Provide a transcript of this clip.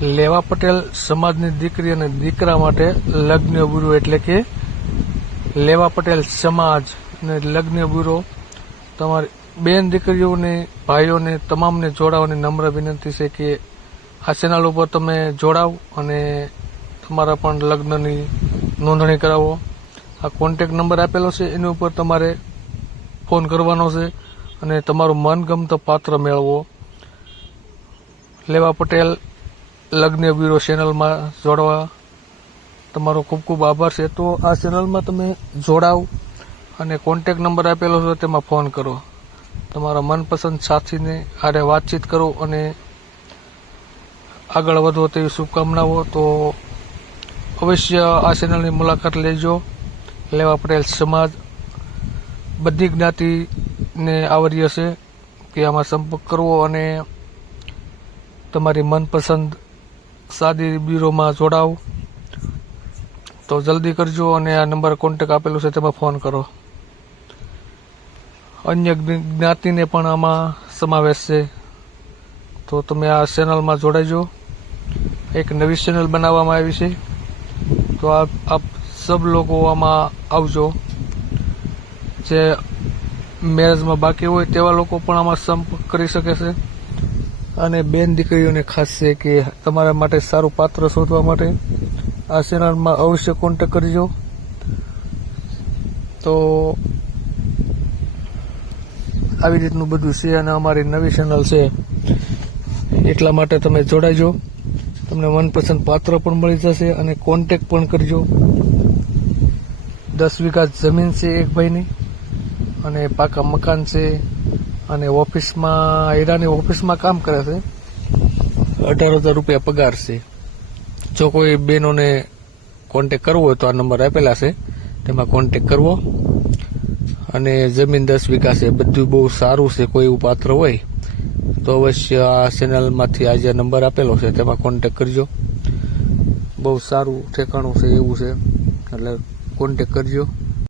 લેવા પટેલ સમાજની દીકરી અને દીકરા માટે લગ્ન બ્યુરો એટલે કે લેવા પટેલ સમાજ અને લગ્ન બ્યુરો તમારી બેન દીકરીઓને ભાઈઓને તમામને જોડાવાની નમ્ર વિનંતી છે કે આ ચેનલ ઉપર તમે જોડાવ અને તમારા પણ લગ્નની નોંધણી કરાવો. આ કોન્ટેક્ટ નંબર આપેલો છે એની ઉપર તમારે ફોન કરવાનો છે અને તમારું મનગમતો પાત્ર મેળવો. લેવા પટેલ લગ્ન બ્યુરો ચેનલમાં જોડવા તમારો ખૂબ ખૂબ આભાર છે. તો આ ચેનલમાં તમે જોડાવ અને કોન્ટેક્ટ નંબર આપેલો છે તેમાં ફોન કરો. તમારા મનપસંદ સાથીને હારે વાતચીત કરો અને આગળ વધો તેવી શુભકામનાઓ. તો અવશ્ય આ ચેનલની મુલાકાત લેજો. લેવા પટેલ સમાજ બધી જ્ઞાતિને આવરી હશે કે આમાં સંપર્ક કરવો અને તમારી મનપસંદ સાદી બ્યુરોમાં જોડાવ. તો જલ્દી કરજો અને આ નંબર કોન્ટેક્ટ આપેલો છે તેમાં ફોન કરો. અન્ય જ્ઞાતિને પણ આમાં સમાવેશ છે. તો તમે આ ચેનલમાં જોડાઈજો. એક નવી ચેનલ બનાવવામાં આવી છે. તો આપ સબ લોકો આમાં આવજો. જે મેરેજમાં બાકી હોય તેવા લોકો પણ આમાં સંપર્ક કરી શકે છે. અને બેન દીકરીઓને ખાસ છે કે તમારા માટે સારું પાત્ર શોધવા માટે આ ચેનલમાં અવશ્ય કોન્ટેક્ટ કરજો. તો આવી રીતનું બધું છે અને અમારી નવી ચેનલ છે એટલા માટે તમે જોડાઈજો. તમને મનપસંદ પાત્ર પણ મળી જશે અને કોન્ટેક્ટ પણ કરજો. 10 વીઘા જમીન છે એક ભાઈની અને પાકા મકાન છે અને ઓફિસમાં હીરાની ઓફિસમાં કામ કરે છે. 18,000 રૂપિયા પગાર છે. જો કોઈ બહેનોને કોન્ટેક કરવો હોય તો આ નંબર આપેલા છે તેમાં કોન્ટેક કરવો. અને જમીન 10 વીઘા છે. બધું બહુ સારું છે. કોઈ એવું પાત્ર હોય તો અવશ્ય આ ચેનલમાંથી આ જે નંબર આપેલો છે તેમાં કોન્ટેક કરજો. બહુ સારું ઠેકાણું છે એવું છે એટલે કોન્ટેક કરજો.